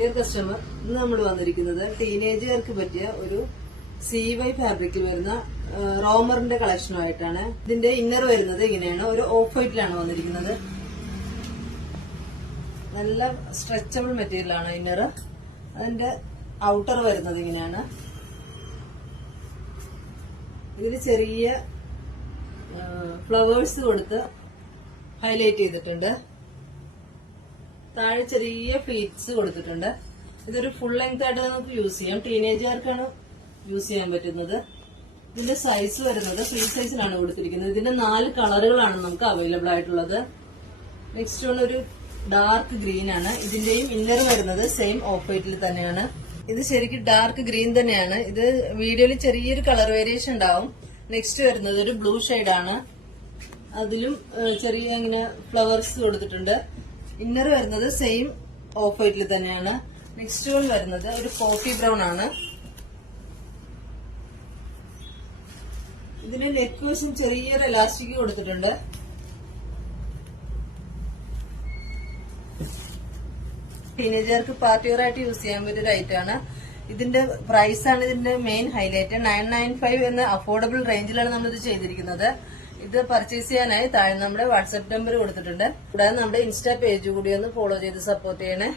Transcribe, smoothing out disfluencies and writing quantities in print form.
Dear customer, ഇന്ന് നമ്മൾ വന്നിരിക്കുന്നത് ടീനേജുകാർക്ക് പറ്റിയ ഒരു CY ഫാബ്രിക്കിൽ വരുന്ന റോമറിന്റെ കളക്ഷനുമായിട്ടാണ്. ഇതിന്റെ ഇന്നർ വരുന്നത് ഇങ്ങനെയാണ്, ഒരു ഓഫ് വൈറ്റിലാണ് വന്നിരിക്കുന്നത്. നല്ല സ്ട്രെച്ചബിൾ മെറ്റീരിയൽ ആണ് ഇന്നർ. അതിന്റെ ഔട്ടർ വരുന്നത് ഇങ്ങനെയാണ്. ഇതിൽ ചെറിയ ഫ്ലവേഴ്സ് കൊടുത്ത് ഹൈലൈറ്റ് ചെയ്തിട്ടുണ്ട്. താഴെ ചെറിയ ഫ്ലീറ്റ്സ് കൊടുത്തിട്ടുണ്ട്. ഇതൊരു ഫുൾ ലെങ്ത് ആയിട്ട് നമുക്ക് യൂസ് ചെയ്യാം. ടീനേജുകാർക്കാണ് യൂസ് ചെയ്യാൻ പറ്റുന്നത്. ഇതിന്റെ സൈസ് വരുന്നത് ഫ്രീ സൈസിലാണ് കൊടുത്തിരിക്കുന്നത്. ഇതിന്റെ 4 കളറുകളാണ് നമുക്ക് അവൈലബിൾ ആയിട്ടുള്ളത്. നെക്സ്റ്റ് വൺ ഒരു ഡാർക്ക് ഗ്രീൻ ആണ്. ഇതിന്റെയും ഇന്നർ വരുന്നത് സെയിം ഓഫ് വൈറ്റിൽ തന്നെയാണ്. ഇത് ശരിക്കും ഡാർക്ക് ഗ്രീൻ തന്നെയാണ്. ഇത് വീഡിയോയിൽ ചെറിയൊരു കളർ വേരിയേഷൻ ഉണ്ടാവും. നെക്സ്റ്റ് വരുന്നത് ഒരു ബ്ലൂ ആണ്. അതിലും ചെറിയ ഇങ്ങനെ ഫ്ലവേഴ്സ് കൊടുത്തിട്ടുണ്ട്. ഇന്നർ വരുന്നത് സെയിം ഓഫ് വൈറ്റിൽ തന്നെയാണ്. നെക്സ്റ്റ് വൺ വരുന്നത് ഒരു കോഫി ബ്രൗൺ ആണ്. ഇതിന് നെക്ക് വശം ചെറിയൊരു എലാസ്റ്റിക് കൊടുത്തിട്ടുണ്ട്. ടീനേജർക്ക് പാർട്ടി വെയർ ആയിട്ട് യൂസ് ചെയ്യാൻ പറ്റിയ ഒരു ഐറ്റം ആണ്. ഇതിന്റെ പ്രൈസ് ആണ് ഇതിന്റെ മെയിൻ ഹൈലൈറ്റ്. 995 എന്ന അഫോർഡബിൾ റേഞ്ചിലാണ് നമ്മൾ ഇത് ചെയ്തിരിക്കുന്നത്. ഇത് പർച്ചേസ് ചെയ്യാനായി താഴെ നമ്മുടെ വാട്സ്ആപ്പ് നമ്പർ കൊടുത്തിട്ടുണ്ട്. കൂടാതെ നമ്മുടെ ഇൻസ്റ്റാ പേജ് കൂടി ഒന്ന് ഫോളോ ചെയ്ത് സപ്പോർട്ട് ചെയ്യണേ.